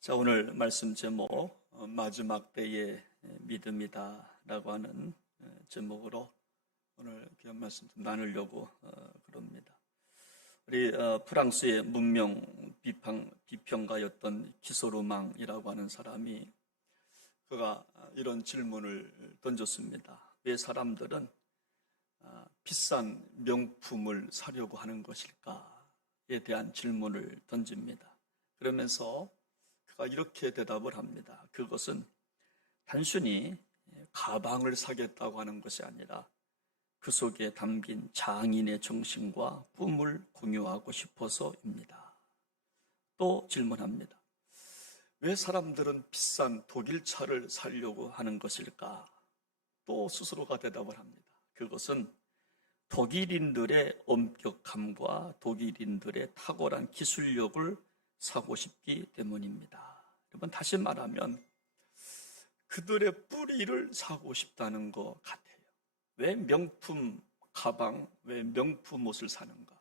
자, 오늘 말씀 제목 마지막 때의 믿음이다 라고 하는 제목으로 오늘 귀한 말씀 좀 나누려고 그럽니다. 우리 프랑스의 문명 비평가였던 기소르망이라고 하는 사람이 그가 이런 질문을 던졌습니다. 왜 사람들은 비싼 명품을 사려고 하는 것일까에 대한 질문을 던집니다. 그러면서 그가 이렇게 대답을 합니다. 그것은 단순히 가방을 사겠다고 하는 것이 아니라 그 속에 담긴 장인의 정신과 꿈을 공유하고 싶어서입니다. 또 질문합니다. 왜 사람들은 비싼 독일차를 사려고 하는 것일까? 또 스스로가 대답을 합니다. 그것은 독일인들의 엄격함과 독일인들의 탁월한 기술력을 사고 싶기 때문입니다. 여러분, 다시 말하면 그들의 뿌리를 사고 싶다는 것 같아요. 왜 명품 가방, 왜 명품 옷을 사는가?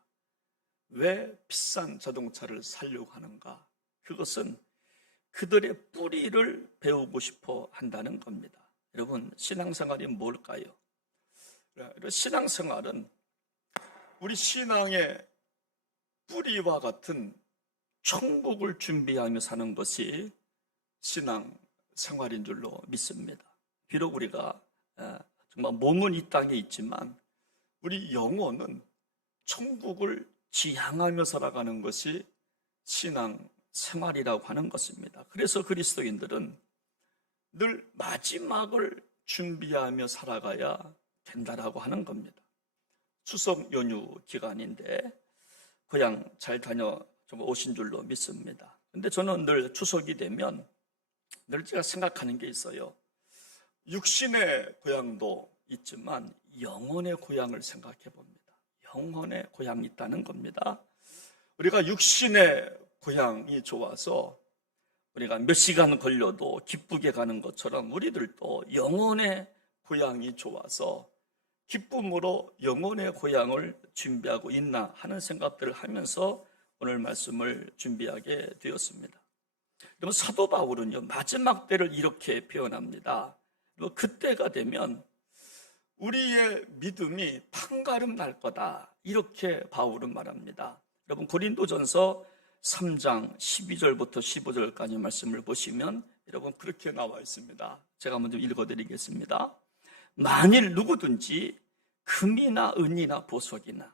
왜 비싼 자동차를 사려고 하는가? 그것은 그들의 뿌리를 배우고 싶어 한다는 겁니다. 여러분, 신앙생활이 뭘까요? 신앙생활은 우리 신앙의 뿌리와 같은 천국을 준비하며 사는 것이 신앙생활인 줄로 믿습니다. 비록 우리가 정말 몸은 이 땅에 있지만 우리 영혼은 천국을 지향하며 살아가는 것이 신앙생활이라고 하는 것입니다. 그래서 그리스도인들은 늘 마지막을 준비하며 살아가야 된다라고 하는 겁니다. 추석 연휴 기간인데 고향 잘 오신 줄로 믿습니다. 근데 저는 늘 추석이 되면 늘 제가 생각하는 게 있어요. 육신의 고향도 있지만 영혼의 고향을 생각해 봅니다. 영혼의 고향이 있다는 겁니다. 우리가 육신의 고향이 좋아서 우리가 몇 시간 걸려도 기쁘게 가는 것처럼 우리들도 영혼의 고향이 좋아서 기쁨으로 영혼의 고향을 준비하고 있나 하는 생각들을 하면서 오늘 말씀을 준비하게 되었습니다. 그럼 사도 바울은요, 마지막 때를 이렇게 표현합니다. 그때가 되면 우리의 믿음이 판가름 날 거다, 이렇게 바울은 말합니다. 여러분, 고린도전서 3장 12절부터 15절까지 말씀을 보시면 여러분 그렇게 나와 있습니다. 제가 먼저 읽어드리겠습니다. 만일 누구든지 금이나 은이나 보석이나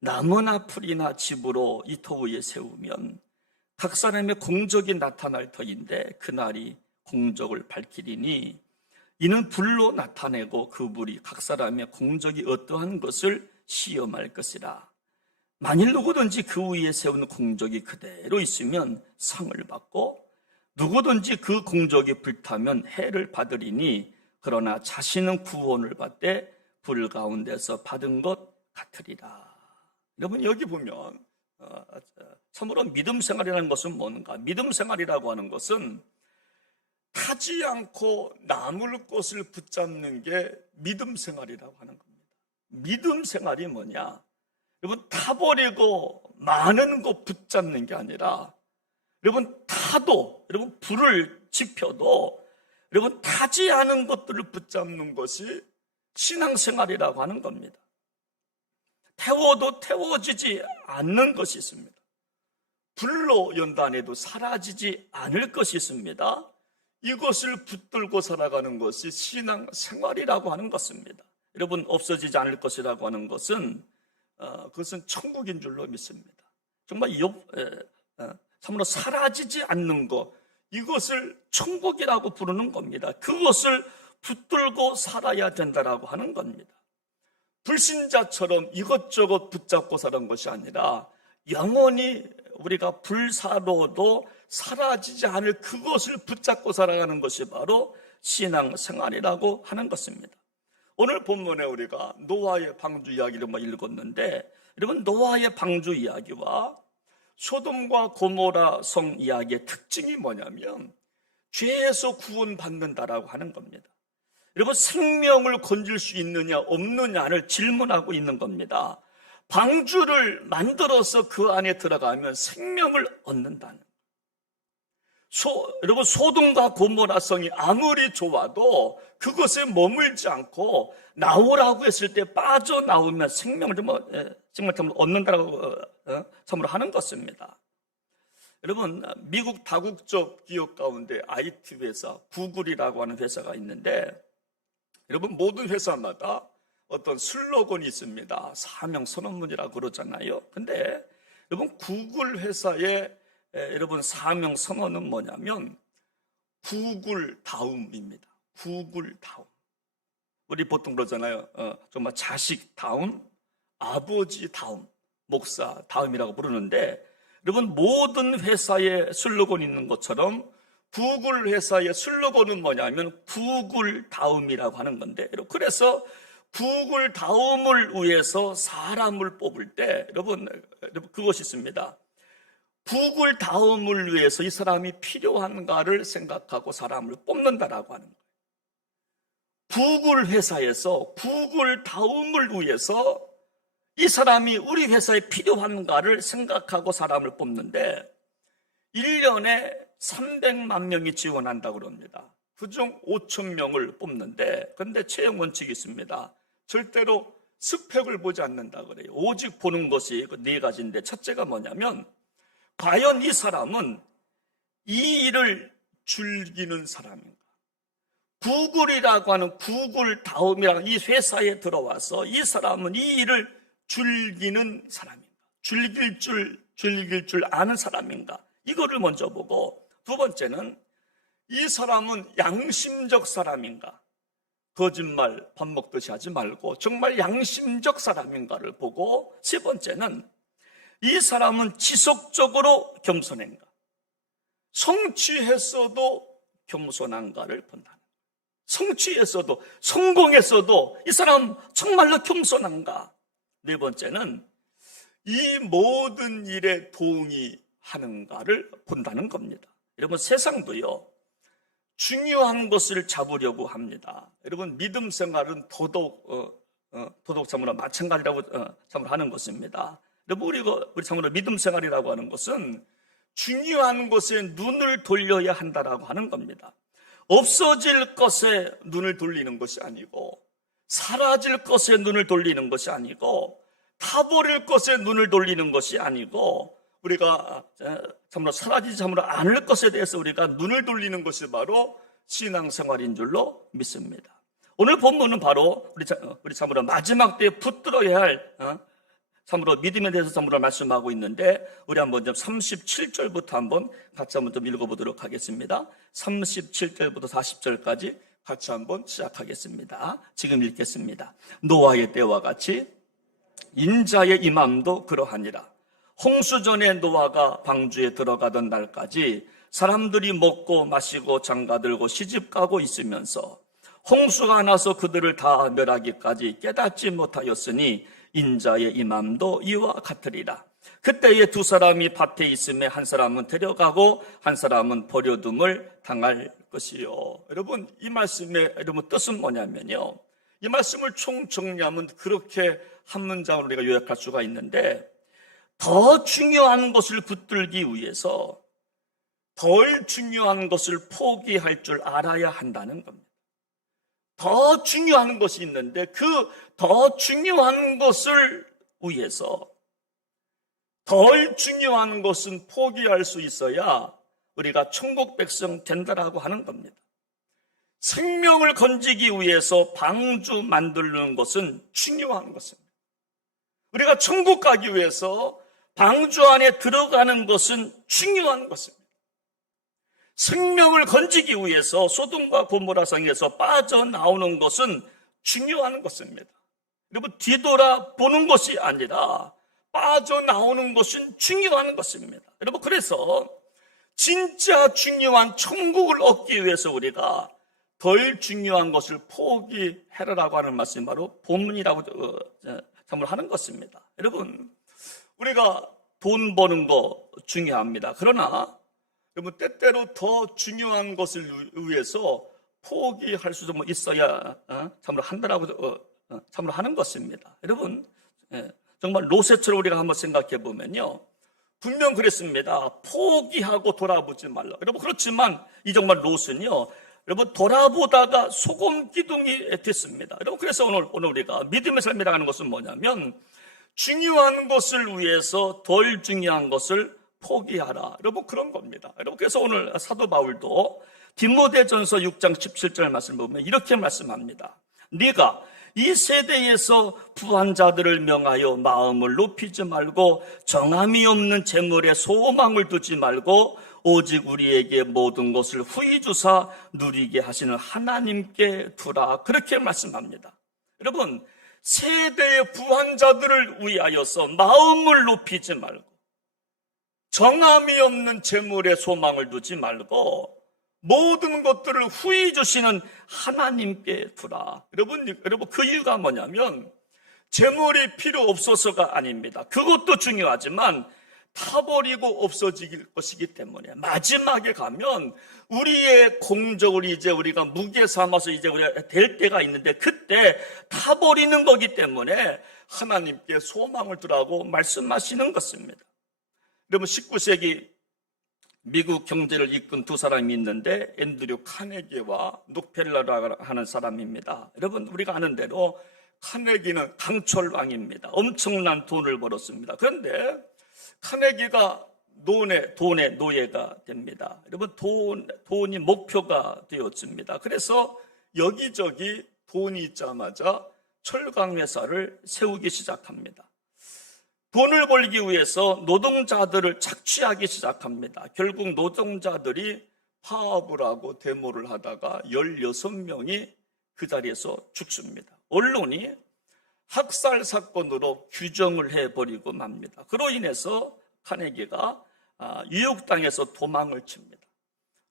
나무나 풀이나 집으로 이 터 위에 세우면 각 사람의 공적이 나타날 터인데 그날이 공적을 밝히리니 이는 불로 나타내고 그 불이 각 사람의 공적이 어떠한 것을 시험할 것이라. 만일 누구든지 그 위에 세운 공적이 그대로 있으면 상을 받고 누구든지 그 공적이 불타면 해를 받으리니 그러나 자신은 구원을 받되 불 가운데서 받은 것 같으리라. 여러분, 여기 보면 참으로 믿음 생활이라는 것은 뭔가? 믿음 생활이라고 하는 것은 타지 않고 남을 것을 붙잡는 게 믿음 생활이라고 하는 겁니다. 믿음 생활이 뭐냐? 여러분, 타버리고 많은 거 붙잡는 게 아니라 여러분, 타도, 여러분, 불을 지펴도 여러분, 타지 않은 것들을 붙잡는 것이 신앙생활이라고 하는 겁니다. 태워도 태워지지 않는 것이 있습니다. 불로 연단해도 사라지지 않을 것이 있습니다. 이것을 붙들고 살아가는 것이 신앙생활이라고 하는 것입니다. 여러분, 없어지지 않을 것이라고 하는 것은 그것은 천국인 줄로 믿습니다. 정말 참으로 사라지지 않는 것, 이것을 천국이라고 부르는 겁니다. 그것을 붙들고 살아야 된다라고 하는 겁니다. 불신자처럼 이것저것 붙잡고 사는 것이 아니라 영원히 우리가 불사로도 사라지지 않을 그것을 붙잡고 살아가는 것이 바로 신앙생활이라고 하는 것입니다. 오늘 본문에 우리가 노아의 방주 이야기를 읽었는데 여러분, 노아의 방주 이야기와 소돔과 고모라 성 이야기의 특징이 뭐냐면 죄에서 구원받는다라고 하는 겁니다. 여러분, 생명을 건질 수 있느냐 없느냐를 질문하고 있는 겁니다. 방주를 만들어서 그 안에 들어가면 생명을 얻는다는 거예요. 여러분, 소돔과 고모라성이 아무리 좋아도 그것에 머물지 않고 나오라고 했을 때 빠져나오면 생명을 정말 얻는다라고 참으로 하는 것입니다. 여러분, 미국 다국적 기업 가운데 IT 회사, 구글이라고 하는 회사가 있는데, 여러분, 모든 회사마다 어떤 슬로건이 있습니다. 사명 선언문이라고 그러잖아요. 근데 여러분, 구글 회사의 여러분 사명 선언은 뭐냐면 구글 다움입니다. 구글 다움. 우리 보통 그러잖아요. 정말 자식 다움, 아버지 다움, 목사 다움이라고 부르는데, 여러분, 모든 회사에 슬로건이 있는 것처럼 구글 회사의 슬로건은 뭐냐면 구글 다움이라고 하는 건데, 그래서 구글 다움을 위해서 사람을 뽑을 때 여러분 그것이 있습니다. 구글 다움을 위해서 이 사람이 필요한가를 생각하고 사람을 뽑는다라고 하는 거예요. 구글 회사에서 구글 다움을 위해서 이 사람이 우리 회사에 필요한가를 생각하고 사람을 뽑는데 1년에 300만 명이 지원한다고 그럽니다. 그중 5천 명을 뽑는데, 그런데 채용 원칙이 있습니다. 절대로 스펙을 보지 않는다 그래요. 오직 보는 것이 네 가지인데, 첫째가 뭐냐면 과연 이 사람은 이 일을 즐기는 사람인가? 구글이라고 하는 구글 다음이라는 이 회사에 들어와서 이 사람은 이 일을 즐기는 사람인가? 즐길 줄 아는 사람인가? 이거를 먼저 보고, 두 번째는 이 사람은 양심적 사람인가? 거짓말 밥 먹듯이 하지 말고 정말 양심적 사람인가를 보고, 세 번째는 이 사람은 지속적으로 겸손한가? 성취했어도 겸손한가를 본다. 성취했어도, 성공했어도 이 사람 정말로 겸손한가? 네 번째는 이 모든 일에 동의하는가를 본다는 겁니다. 여러분, 세상도요, 중요한 것을 잡으려고 합니다. 여러분, 믿음 생활은 도덕 참으로 마찬가지라고 참으로 하는 것입니다. 여러분, 우리 참으로 믿음 생활이라고 하는 것은 중요한 것에 눈을 돌려야 한다라고 하는 겁니다. 없어질 것에 눈을 돌리는 것이 아니고, 사라질 것에 눈을 돌리는 것이 아니고, 타버릴 것에 눈을 돌리는 것이 아니고, 우리가 참으로 사라지지 참으로 않을 것에 대해서 우리가 눈을 돌리는 것이 바로 신앙생활인 줄로 믿습니다. 오늘 본문은 바로 우리 참으로 마지막 때에 붙들어야 할 참으로 믿음에 대해서 참으로 말씀하고 있는데, 우리 한번 좀 37절부터 한번 같이 한번 좀 읽어보도록 하겠습니다. 37절부터 40절까지 같이 한번 시작하겠습니다. 지금 읽겠습니다. 노아의 때와 같이 인자의 임함도 그러하니라. 홍수전에 노아가 방주에 들어가던 날까지 사람들이 먹고 마시고 장가들고 시집가고 있으면서 홍수가 나서 그들을 다 멸하기까지 깨닫지 못하였으니 인자의 임함도 이와 같으리라. 그때에 두 사람이 밭에 있음에 한 사람은 데려가고 한 사람은 버려둠을 당할 것이요. 여러분, 이 말씀의 여러분 뜻은 뭐냐면요, 이 말씀을 총정리하면 그렇게 한 문장으로 우리가 요약할 수가 있는데, 더 중요한 것을 붙들기 위해서 덜 중요한 것을 포기할 줄 알아야 한다는 겁니다. 더 중요한 것이 있는데 그 더 중요한 것을 위해서 덜 중요한 것은 포기할 수 있어야 우리가 천국 백성 된다라고 하는 겁니다. 생명을 건지기 위해서 방주 만드는 것은 중요한 것입니다. 우리가 천국 가기 위해서 방주 안에 들어가는 것은 중요한 것입니다. 생명을 건지기 위해서 소돔과 고모라성에서 빠져나오는 것은 중요한 것입니다. 여러분, 뒤돌아보는 것이 아니라 빠져나오는 것은 중요한 것입니다. 여러분, 그래서 진짜 중요한 천국을 얻기 위해서 우리가 덜 중요한 것을 포기해라라고 하는 말씀이 바로 본문이라고 참으로 하는 것입니다. 여러분, 우리가 돈 버는 거 중요합니다. 그러나 여러분, 때때로 더 중요한 것을 위해서 포기할 수도 있어야 참으로 한다라고 참으로 하는 것입니다. 여러분, 정말 로세처럼 우리가 한번 생각해 보면요, 분명 그랬습니다. 포기하고 돌아보지 말라. 여러분, 그렇지만 이 정말 롯은요, 여러분, 돌아보다가 소금 기둥이 됐습니다. 여러분, 그래서 오늘 우리가 믿음의 삶이라고 하는 것은 뭐냐면, 중요한 것을 위해서 덜 중요한 것을 포기하라. 여러분, 그런 겁니다. 여러분, 그래서 오늘 사도 바울도 디모데전서 6장 17절 말씀을 보면 이렇게 말씀합니다. 네가 이 세대에서 부한 자들을 명하여 마음을 높이지 말고 정함이 없는 재물에 소망을 두지 말고 오직 우리에게 모든 것을 후히 주사 누리게 하시는 하나님께 두라. 그렇게 말씀합니다. 여러분, 세대의 부한 자들을 위하여서 마음을 높이지 말고 정함이 없는 재물에 소망을 두지 말고 모든 것들을 후히 주시는 하나님께 두라. 여러분, 그 이유가 뭐냐면 재물이 필요 없어서가 아닙니다. 그것도 중요하지만 타버리고 없어질 것이기 때문에 마지막에 가면 우리의 공적을 이제 우리가 무게 삼아서 이제 우리가 될 때가 있는데 그때 타버리는 거기 때문에 하나님께 소망을 두라고 말씀하시는 것입니다. 여러분, 19세기 미국 경제를 이끈 두 사람이 있는데 앤드류 카네기와 록펠러라고 하는 사람입니다. 여러분, 우리가 아는 대로 카네기는 강철왕입니다. 엄청난 돈을 벌었습니다. 그런데 카네기가 돈의 노예가 됩니다. 여러분, 돈이 목표가 되었습니다. 그래서 여기저기 돈이 있자마자 철강회사를 세우기 시작합니다. 돈을 벌기 위해서 노동자들을 착취하기 시작합니다. 결국 노동자들이 파업을 하고 데모를 하다가 16명이 그 자리에서 죽습니다. 언론이 학살 사건으로 규정을 해버리고 맙니다. 그로 인해서 카네기가 뉴욕 땅에서 도망을 칩니다.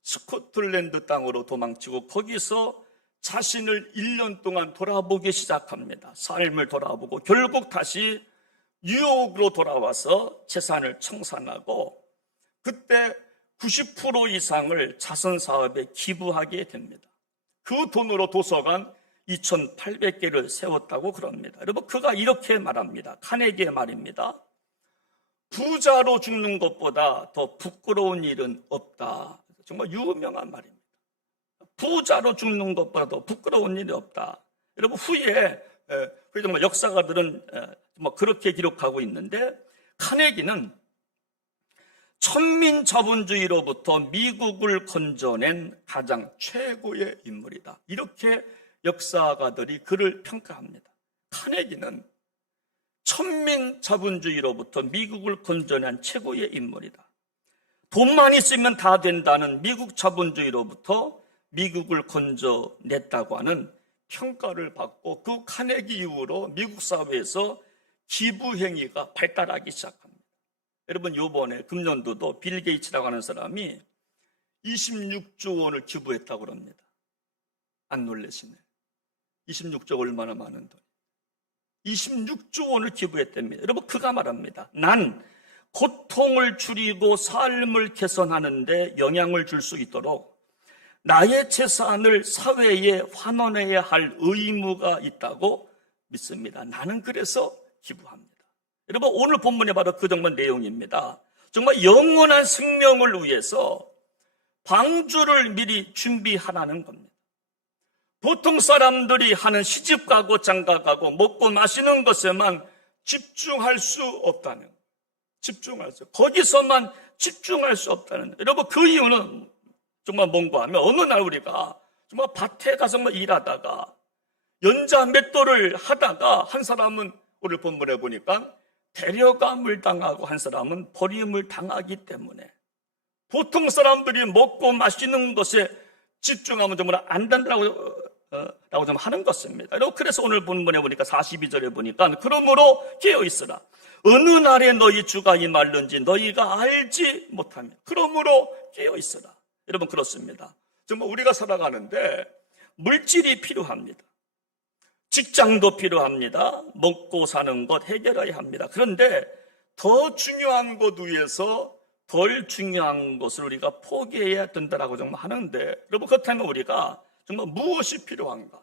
스코틀랜드 땅으로 도망치고 거기서 자신을 1년 동안 돌아보기 시작합니다. 삶을 돌아보고 결국 다시 뉴욕으로 돌아와서 재산을 청산하고 그때 90% 이상을 자선사업에 기부하게 됩니다. 그 돈으로 도서관 2,800개를 세웠다고 그럽니다. 여러분, 그가 이렇게 말합니다. 카네기의 말입니다. 부자로 죽는 것보다 더 부끄러운 일은 없다. 정말 유명한 말입니다. 부자로 죽는 것보다 더 부끄러운 일이 없다. 여러분, 후에 정말 역사가들은 그렇게 기록하고 있는데 카네기는 천민자본주의로부터 미국을 건져낸 가장 최고의 인물이다. 이렇게 역사가들이 그를 평가합니다. 카네기는 천민자본주의로부터 미국을 건져낸 최고의 인물이다. 돈만 있으면 다 된다는 미국 자본주의로부터 미국을 건져냈다고 하는 평가를 받고 그 카네기 이후로 미국 사회에서 기부 행위가 발달하기 시작합니다. 여러분, 이번에 금년도도 빌 게이츠라고 하는 사람이 26조 원을 기부했다고 합니다. 안 놀라시네. 26조 얼마나 많은 돈. 26조 원을 기부했답니다. 여러분, 그가 말합니다. 난 고통을 줄이고 삶을 개선하는 데 영향을 줄 수 있도록 나의 재산을 사회에 환원해야 할 의무가 있다고 믿습니다. 나는 그래서 기부합니다. 여러분, 오늘 본문에 바로 그 정말 내용입니다. 정말 영원한 생명을 위해서 방주를 미리 준비하라는 겁니다. 보통 사람들이 하는 시집가고 장가가고 먹고 마시는 것에만 집중할 수 없다는, 거기서만 집중할 수 없다는. 여러분, 그 이유는 정말 뭔가 하면 어느 날 우리가 정말 밭에 가서 일하다가 연자 맷돌을 하다가 한 사람은 오늘 본문에 보니까 데려감을 당하고 한 사람은 버림을 당하기 때문에 보통 사람들이 먹고 마시는 것에 집중하면 정말 안 된다고 좀 하는 것입니다. 그래서 오늘 본문에 보니까 42절에 보니까 그러므로 깨어있으라. 어느 날에 너희 주가 임할는지 너희가 알지 못하며 그러므로 깨어있으라. 여러분, 그렇습니다. 정말 우리가 살아가는데 물질이 필요합니다. 직장도 필요합니다. 먹고 사는 것 해결해야 합니다. 그런데 더 중요한 것 위해서 덜 중요한 것을 우리가 포기해야 된다라고 정말 하는데, 여러분, 그렇다면 우리가 정말 무엇이 필요한가?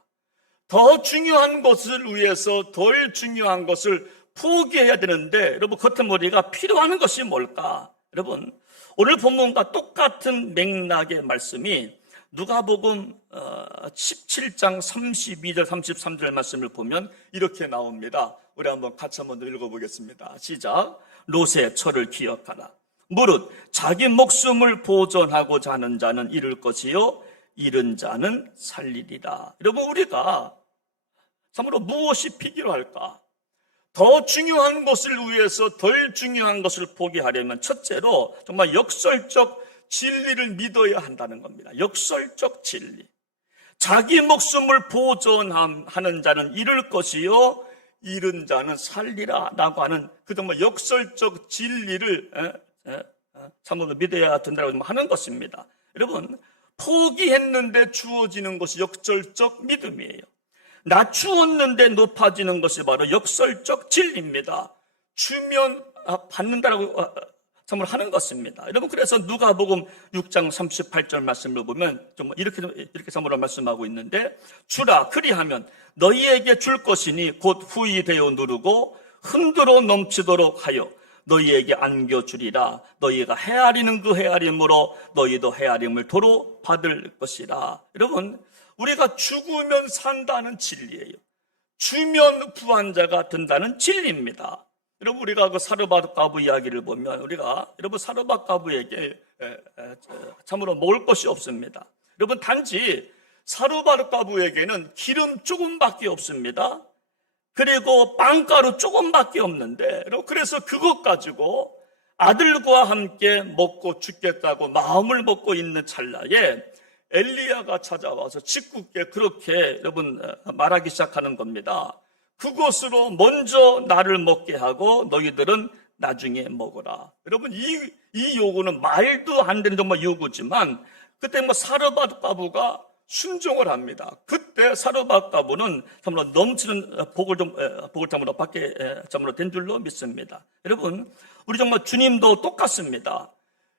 더 중요한 것을 위해서 덜 중요한 것을 포기해야 되는데 여러분 겉은 머리가 필요한 것이 뭘까? 여러분 오늘 본문과 똑같은 맥락의 말씀이 누가복음 17장 32절 33절 말씀을 보면 이렇게 나옵니다. 우리 한번 같이 한번 읽어보겠습니다. 시작. 롯의 철을 기억하라. 무릇 자기 목숨을 보존하고자 하는 자는 잃을 것이요 잃은 자는 살리리라. 여러분 우리가 참으로 무엇이 필요할까? 더 중요한 것을 위해서 덜 중요한 것을 포기하려면 첫째로 정말 역설적 진리를 믿어야 한다는 겁니다. 역설적 진리. 자기 목숨을 보존하는 자는 잃을 것이요 잃은 자는 살리라 라고 하는 그 정말 역설적 진리를 참으로 믿어야 된다고 하는 것입니다. 여러분 포기했는데 주어지는 것이 역설적 믿음이에요. 낮추었는데 높아지는 것이 바로 역설적 진리입니다. 주면 받는다라고 참으로 하는 것입니다. 여러분 그래서 누가복음 6장 38절 말씀을 보면 정말 이렇게 참으로 말씀하고 있는데 주라 그리하면 너희에게 줄 것이니 곧 후히 되어 누르고 흔들어 넘치도록 하여 너희에게 안겨주리라. 너희가 헤아리는 그 헤아림으로 너희도 헤아림을 도로 받을 것이라. 여러분 우리가 죽으면 산다는 진리예요. 주면 구한 자가 된다는 진리입니다. 여러분 우리가 그 사르밧 과부 이야기를 보면 우리가 여러분 사르밧 과부에게 참으로 먹을 것이 없습니다. 여러분 단지 사르밧 과부에게는 기름 조금밖에 없습니다. 그리고 빵가루 조금밖에 없는데 여러분 그래서 그것 가지고 아들과 함께 먹고 죽겠다고 마음을 먹고 있는 찰나에 엘리야가 찾아와서 짓궂게 그렇게 여러분 말하기 시작하는 겁니다. 그것으로 먼저 나를 먹게 하고 너희들은 나중에 먹어라. 여러분 이 요구는 말도 안 되는 정말 요구지만 그때 사르밧 과부가 순종을 합니다. 그때 사르밧 과부는 참으로 넘치는 복을 참으로 받게 참으로 된 줄로 믿습니다. 여러분 우리 정말 주님도 똑같습니다.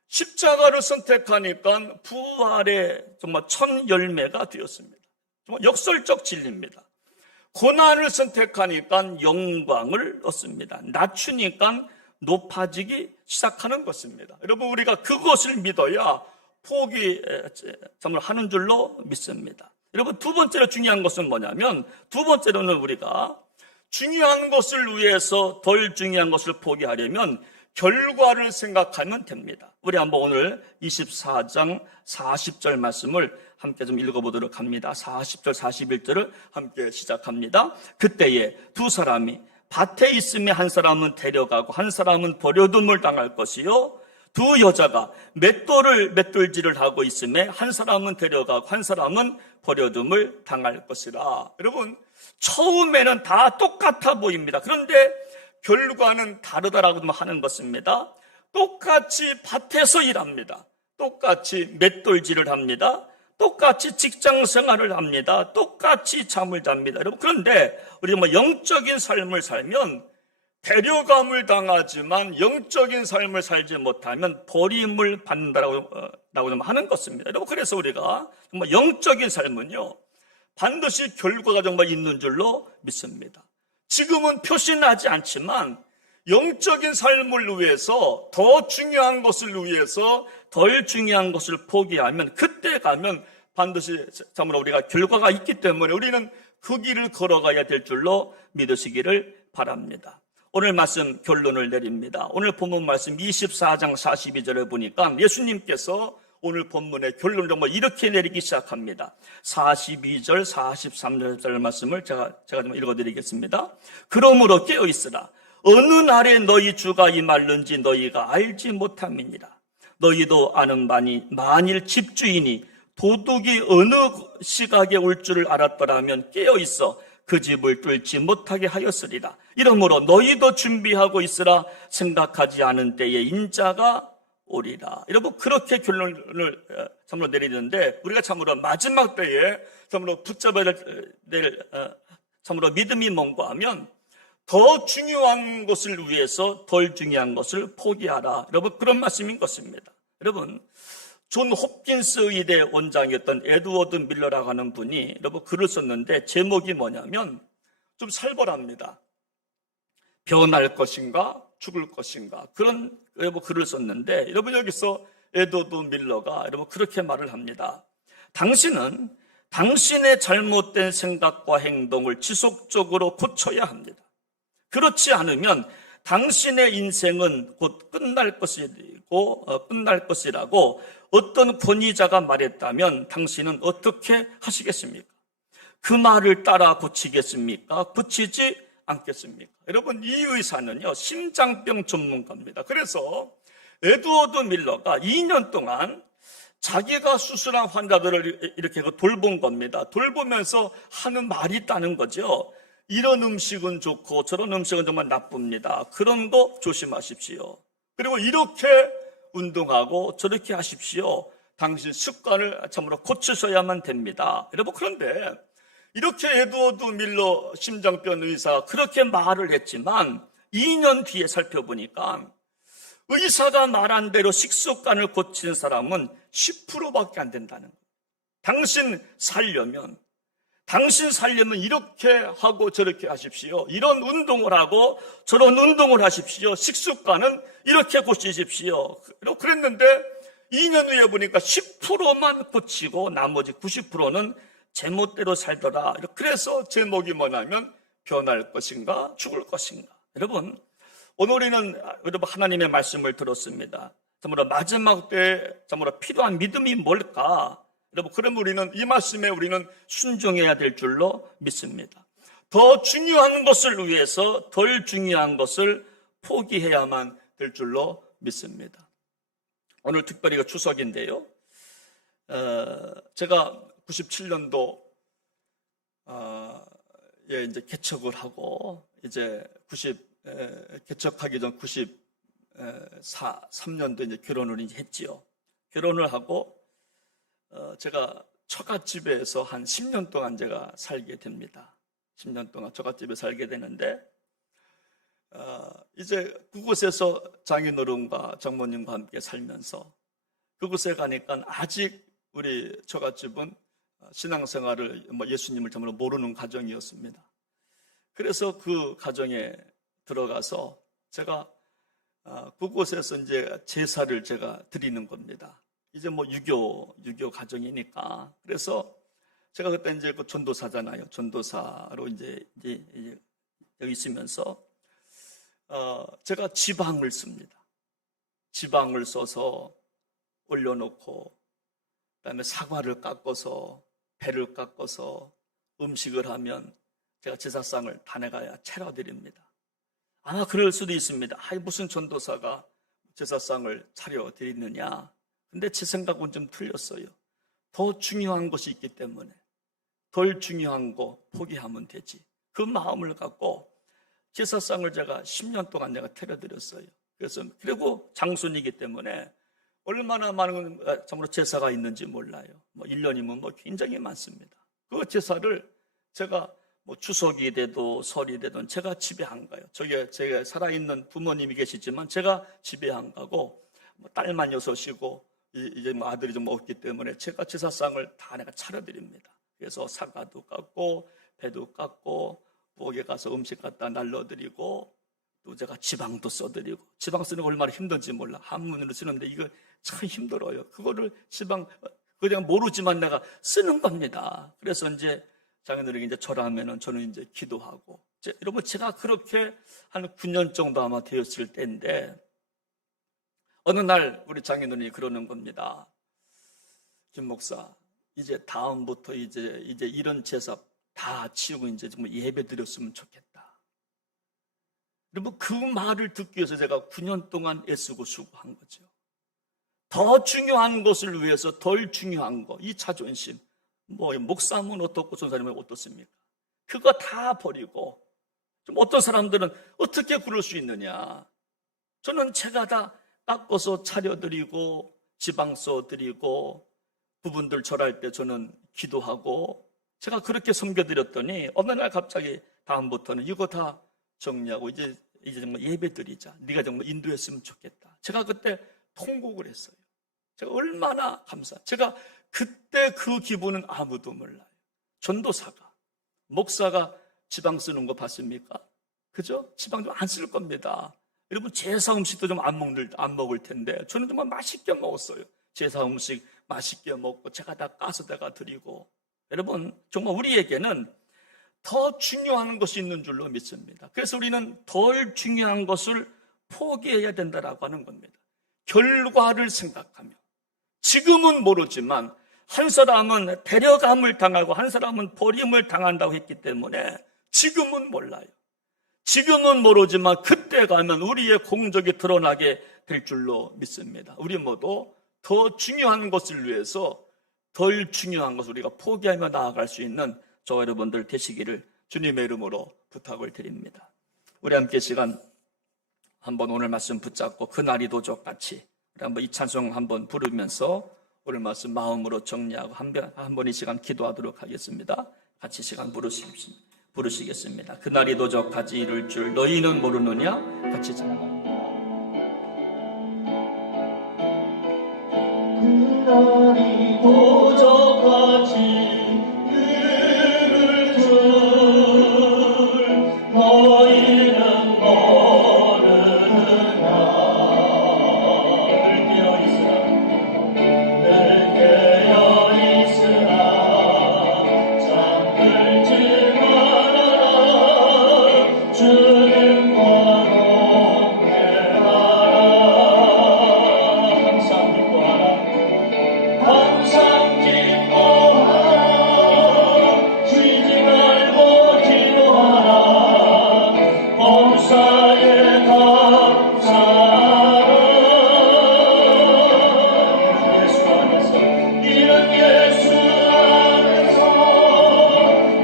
십자가를 선택하니까 부활의 정말 첫 열매가 되었습니다. 정말 역설적 진리입니다. 고난을 선택하니까 영광을 얻습니다. 낮추니까 높아지기 시작하는 것입니다. 여러분 우리가 그것을 믿어야 포기 정말 하는 줄로 믿습니다. 여러분 두 번째로 중요한 것은 뭐냐면 두 번째로는 우리가 중요한 것을 위해서 덜 중요한 것을 포기하려면 결과를 생각하면 됩니다. 우리 한번 오늘 24장 40절 말씀을 함께 좀 읽어보도록 합니다. 40절 41절을 함께 시작합니다. 그때에 두 사람이 밭에 있음에 한 사람은 데려가고 한 사람은 버려둠을 당할 것이요 두 여자가 맷돌질을 하고 있음에 한 사람은 데려가고 한 사람은 버려둠을 당할 것이라. 여러분 처음에는 다 똑같아 보입니다. 그런데 결과는 다르다라고 하는 것입니다. 똑같이 밭에서 일합니다. 똑같이 맷돌질을 합니다. 똑같이 직장 생활을 합니다. 똑같이 잠을 잡니다. 여러분 그런데 우리 영적인 삶을 살면 데려감을 당하지만 영적인 삶을 살지 못하면 버림을 받는다라고 하는 것입니다. 여러분 그래서 우리가 정말 영적인 삶은요 반드시 결과가 정말 있는 줄로 믿습니다. 지금은 표시나지 않지만 영적인 삶을 위해서 더 중요한 것을 위해서 덜 중요한 것을 포기하면 그때 가면 반드시 참으로 우리가 결과가 있기 때문에 우리는 그 길을 걸어가야 될 줄로 믿으시기를 바랍니다. 오늘 말씀 결론을 내립니다. 오늘 본문 말씀 24장 42절에 보니까 예수님께서 오늘 본문의 결론을 정말 이렇게 내리기 시작합니다. 42절 43절 말씀을 제가 좀 읽어드리겠습니다. 그러므로 깨어있으라. 어느 날에 너희 주가 임할는지 너희가 알지 못함이니라. 너희도 아는 바니 만일 집주인이 도둑이 어느 시각에 올 줄을 알았더라면 깨어있어 그 집을 뚫지 못하게 하였으리라. 이러므로 너희도 준비하고 있으라. 생각하지 않은 때에 인자가 오리라. 여러분 그렇게 결론을 참으로 내리는데 우리가 참으로 마지막 때에 참으로 붙잡아야 될 참으로 믿음이 뭔가 하면 더 중요한 것을 위해서 덜 중요한 것을 포기하라. 여러분 그런 말씀인 것입니다. 여러분 존 홉킨스 의대 원장이었던 에드워드 밀러라고 하는 분이 여러분 글을 썼는데 제목이 뭐냐면 좀 살벌합니다. 변할 것인가 죽을 것인가 그런 글을 썼는데, 여러분 여기서 에드워드 밀러가 여러분 그렇게 말을 합니다. 당신은 당신의 잘못된 생각과 행동을 지속적으로 고쳐야 합니다. 그렇지 않으면 당신의 인생은 곧 끝날 것이라고 어떤 권위자가 말했다면 당신은 어떻게 하시겠습니까? 그 말을 따라 고치겠습니까? 고치지 않겠습니까? 여러분, 이 의사는요, 심장병 전문가입니다. 그래서 에드워드 밀러가 2년 동안 자기가 수술한 환자들을 이렇게 돌본 겁니다. 돌보면서 하는 말이 있다는 거죠. 이런 음식은 좋고 저런 음식은 정말 나쁩니다. 그런 거 조심하십시오. 그리고 이렇게 운동하고 저렇게 하십시오. 당신 습관을 참으로 고치셔야만 됩니다. 여러분, 그런데 이렇게 에드워드 밀러 심장병 의사가 그렇게 말을 했지만 2년 뒤에 살펴보니까 의사가 말한 대로 식습관을 고친 사람은 10%밖에 안 된다는 거예요. 당신 살려면 이렇게 하고 저렇게 하십시오. 이런 운동을 하고 저런 운동을 하십시오. 식습관은 이렇게 고치십시오. 그랬는데 2년 후에 보니까 10%만 고치고 나머지 90%는 제멋대로 살더라. 그래서 제목이 뭐냐면 변할 것인가 죽을 것인가. 여러분, 오늘 우리는 하나님의 말씀을 들었습니다. 참으로 마지막 때에 참으로 필요한 믿음이 뭘까? 여러분, 그럼 우리는 이 말씀에 우리는 순종해야 될 줄로 믿습니다. 더 중요한 것을 위해서 덜 중요한 것을 포기해야만 될 줄로 믿습니다. 오늘 특별히 추석인데요. 제가 97년도 이제 개척을 하고 이제 개척하기 전 93년도 이제 결혼을 이제 했지요. 결혼을 하고 제가 처갓집에서 한 10년 동안 제가 살게 됩니다. 10년 동안 처갓집에 살게 되는데 이제 그곳에서 장인어른과 장모님과 함께 살면서 그곳에 가니까 아직 우리 처갓집은 신앙생활을 예수님을 정말로 모르는 가정이었습니다. 그래서 그 가정에 들어가서 제가 그곳에서 이제 제사를 제가 드리는 겁니다. 이제 유교 가정이니까. 그래서 제가 그때 이제 그 전도사잖아요. 전도사로 이제 여기 있으면서 제가 지방을 씁니다. 지방을 써서 올려놓고 그다음에 사과를 깎아서 배를 깎아서 음식을 하면 제가 제사상을 다내가야 차려드립니다. 아마 그럴 수도 있습니다. 무슨 전도사가 제사상을 차려드리느냐. 근데 제 생각은 좀 틀렸어요. 더 중요한 것이 있기 때문에 덜 중요한 거 포기하면 되지. 그 마음을 갖고 제사상을 제가 10년 동안 내가 차려드렸어요. 그리고 장손이기 때문에 얼마나 많은 참으로 제사가 있는지 몰라요. 1년이면 굉장히 많습니다. 그 제사를 제가 추석이 돼도 설이 되든 제가 집에 안 가요. 제가 살아있는 부모님이 계시지만 제가 집에 안 가고 딸만 6이고 이제 아들이 좀 없기 때문에 제가 제사상을 다 내가 차려드립니다. 그래서 사과도 깎고 배도 깎고 부엌에 가서 음식 갖다 날려드리고 또 제가 지방도 써드리고. 지방 쓰는 거 얼마나 힘든지 몰라. 한문으로 쓰는데 이거 참 힘들어요. 그거를 그냥 모르지만 내가 쓰는 겁니다. 그래서 이제 장인어른이 이제 절하면은 저는 이제 기도하고. 여러분, 제가 그렇게 한 9년 정도 아마 되었을 때인데 어느 날 우리 장인어른이 그러는 겁니다. 김 목사, 이제 다음부터 이제 이런 제사 다 치우고 이제 정말 예배 드렸으면 좋겠다. 여러분, 그 말을 듣기 위해서 제가 9년 동안 애쓰고 수고한 거죠. 더 중요한 것을 위해서 덜 중요한 거, 이 자존심, 목사면 어떻고 전사님은 어떻습니까? 그거 다 버리고. 좀 어떤 사람들은 어떻게 그럴 수 있느냐. 저는 제가 다 깎아서 차려드리고 지방 써드리고 부분들 절할 때 저는 기도하고 제가 그렇게 섬겨드렸더니 어느 날 갑자기 다음부터는 이거 다 정리하고 이제 정말 예배 드리자. 네가 정말 인도했으면 좋겠다. 제가 그때 통곡을 했어요. 제가 얼마나 제가 그때 그 기분은 아무도 몰라요. 전도사가, 목사가 지방 쓰는 거 봤습니까? 그죠? 지방 좀 안 쓸 겁니다. 여러분, 제사 음식도 좀 안 먹을 텐데, 저는 정말 맛있게 먹었어요. 제사 음식 맛있게 먹고, 제가 다 까서 내가 드리고. 여러분, 정말 우리에게는 더 중요한 것이 있는 줄로 믿습니다. 그래서 우리는 덜 중요한 것을 포기해야 된다라고 하는 겁니다. 결과를 생각하며. 지금은 모르지만, 한 사람은 데려감을 당하고 한 사람은 버림을 당한다고 했기 때문에 지금은 몰라요. 지금은 모르지만 그때 가면 우리의 공적이 드러나게 될 줄로 믿습니다. 우리 모두 더 중요한 것을 위해서 덜 중요한 것을 우리가 포기하며 나아갈 수 있는 저와 여러분들 되시기를 주님의 이름으로 부탁을 드립니다. 우리 함께 시간 한번 오늘 말씀 붙잡고 그날이 도적같이 우리 한번 이 찬송 한번 부르면서 오늘 말씀 마음으로 정리하고 한 번 이 시간 기도하도록 하겠습니다. 같이 시간 부르시겠습니다. 그날이 도적같이 이룰 줄 너희는 모르느냐? 같이 찬양합니다. 그날이 도적같이 이룰 줄 너희는 모르느냐? 늘 깨어 있으라 잠들지 말아라 주님과 동행하라 항상 기뻐하라 항상 기뻐하라 쉬지 말고 기도하라 범사에 감사하라 예수 안에서 이런 예수 안에서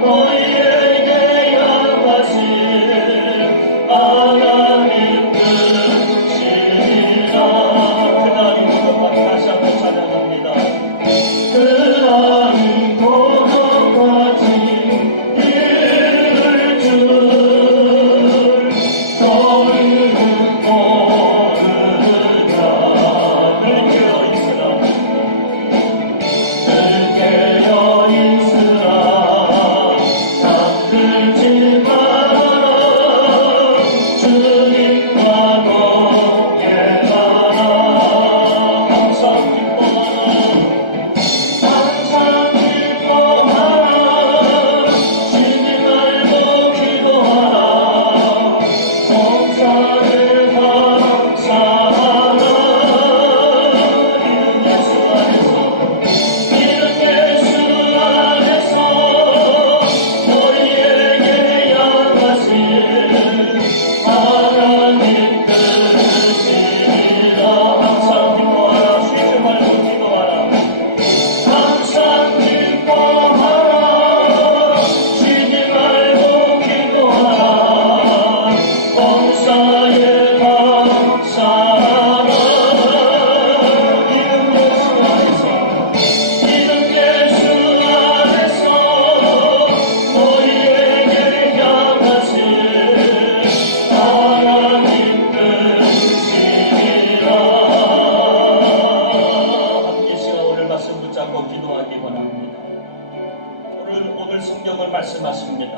너희에게 양하신 하나님 뜻이라 그날이 도적같이 다시 한번 찬양합니다. 그날이 도적같이 이룰 줄 너희는 모르느냐 늘 깨어 있으라 늘 깨어 있으라 잠들지 말아라 주님과 동행하라 항상 기뻐하라 항상 기뻐하라 쉬지 말고 기도하라 범사에 감사하라 이런 예수 안에서 너희에게 양하신 하나님 뜻이라 항상 기뻐하라 쉬지 말고 기도하라 항상 기뻐하라 쉬지 말고 기도하라 범사에 감사하라 이런 예수 안에서 너희에게 양하신 하나님 뜻이라 함께 시간 오늘 말씀 붙잡고 기도하기 원합니다. 오늘 성경을 말씀하십니다.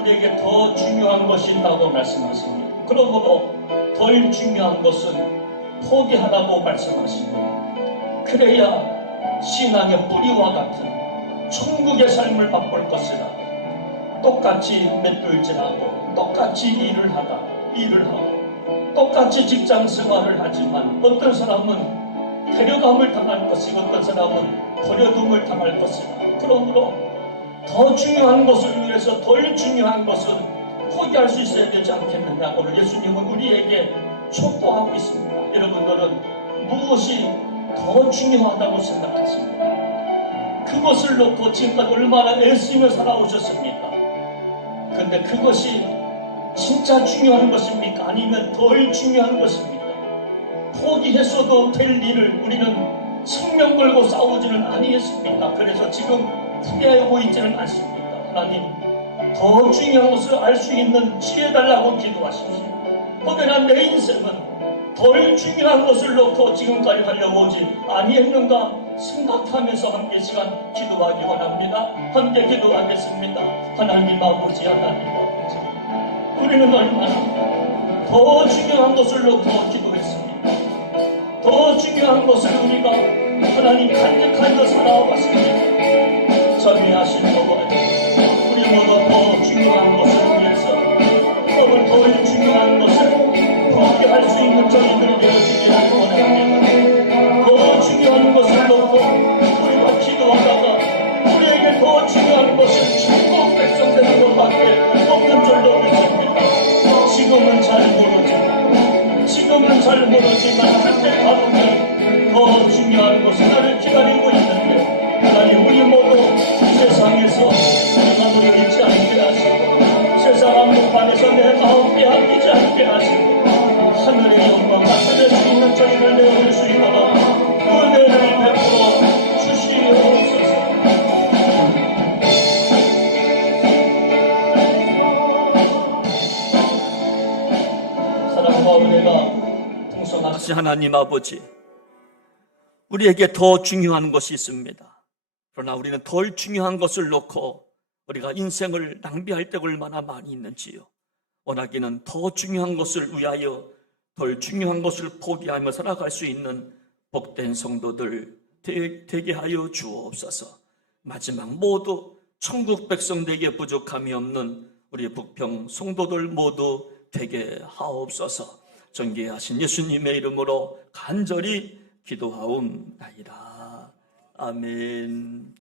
우리에게 더 중요한 것이 있다고 말씀하십니다. 그러므로 덜 중요한 것은 포기하라고 말씀하십니다. 그래야 신앙의 뿌리와 같은 천국의 삶을 맛볼 것이라. 똑같이 맷돌질하고 똑같이 일을 하고 똑같이 직장 생활을 하지만 어떤 사람은 데려감을 당할 것이고 어떤 사람은 버려둠을 당할 것이라. 그러므로 더 중요한 것을 위해서 덜 중요한 것은 포기할 수 있어야 되지 않겠느냐. 오늘 예수님은 우리에게 촉구하고 있습니다. 여러분들은 무엇이 더 중요하다고 생각하십니까? 그것을 놓고 지금까지 얼마나 애쓰며 살아오셨습니까? 그런데 그것이 진짜 중요한 것입니까? 아니면 덜 중요한 것입니까? 포기했어도 될 일을 우리는 생명 걸고 싸우지는 아니했습니까? 그래서 지금 후회하고 있지는 않습니까? 하나님, 더 중요한 것을 알 수 있는 지혜 달라고 기도하십시오. 혹여나 내 인생은 덜 중요한 것을 놓고 지금까지 달려오지 아니했는가 생각하면서 함께 시간 기도하기 원합니다. 함께 기도하겠습니다. 하나님 아버지, 하나님 아버지, 우리는 얼마나 더 중요한 것을 놓고 기도했습니다. 더 중요한 것을 우리가 하나님 간직하여 살아왔습니다. 전미하신 여호와, 우리 모두 더 중요한 것을 위해서 더욱 더 중요한 것을 포기할 수 있는 저희들 되어주기를 원합니다. 더 중요한 것을 놓고 우리가 기도하다가 우리에게 더 중요한 것은 천국 백성되는 것밖에 없는 줄로 믿습니다. 지금은 잘 모르지만 그때 가보면 더 중요한 것이 나를 기다리고 있는데, 하나님 우리 모두 세상에서 내가 놓여있지 않게 하시고 세상 한복판에서 내 마음 빼앗기지 않게 하시고 하늘의 영광 나타낼 수 있는 저희를 내어줄 수 있도록 은혜를 베풀어 주시옵소서. 사랑과 은혜가 동성하시 하나님 아버지, 우리에게 더 중요한 것이 있습니다. 그러나 우리는 덜 중요한 것을 놓고 우리가 인생을 낭비할 때가 얼마나 많이 있는지요. 원하기는 더 중요한 것을 위하여 덜 중요한 것을 포기하며 살아갈 수 있는 복된 성도들 되게 하여 주옵소서. 마지막 모두 천국 백성 되게 부족함이 없는 우리 북평 성도들 모두 되게 하옵소서. 존귀하신 예수님의 이름으로 간절히 기도하옵나이다. 아멘.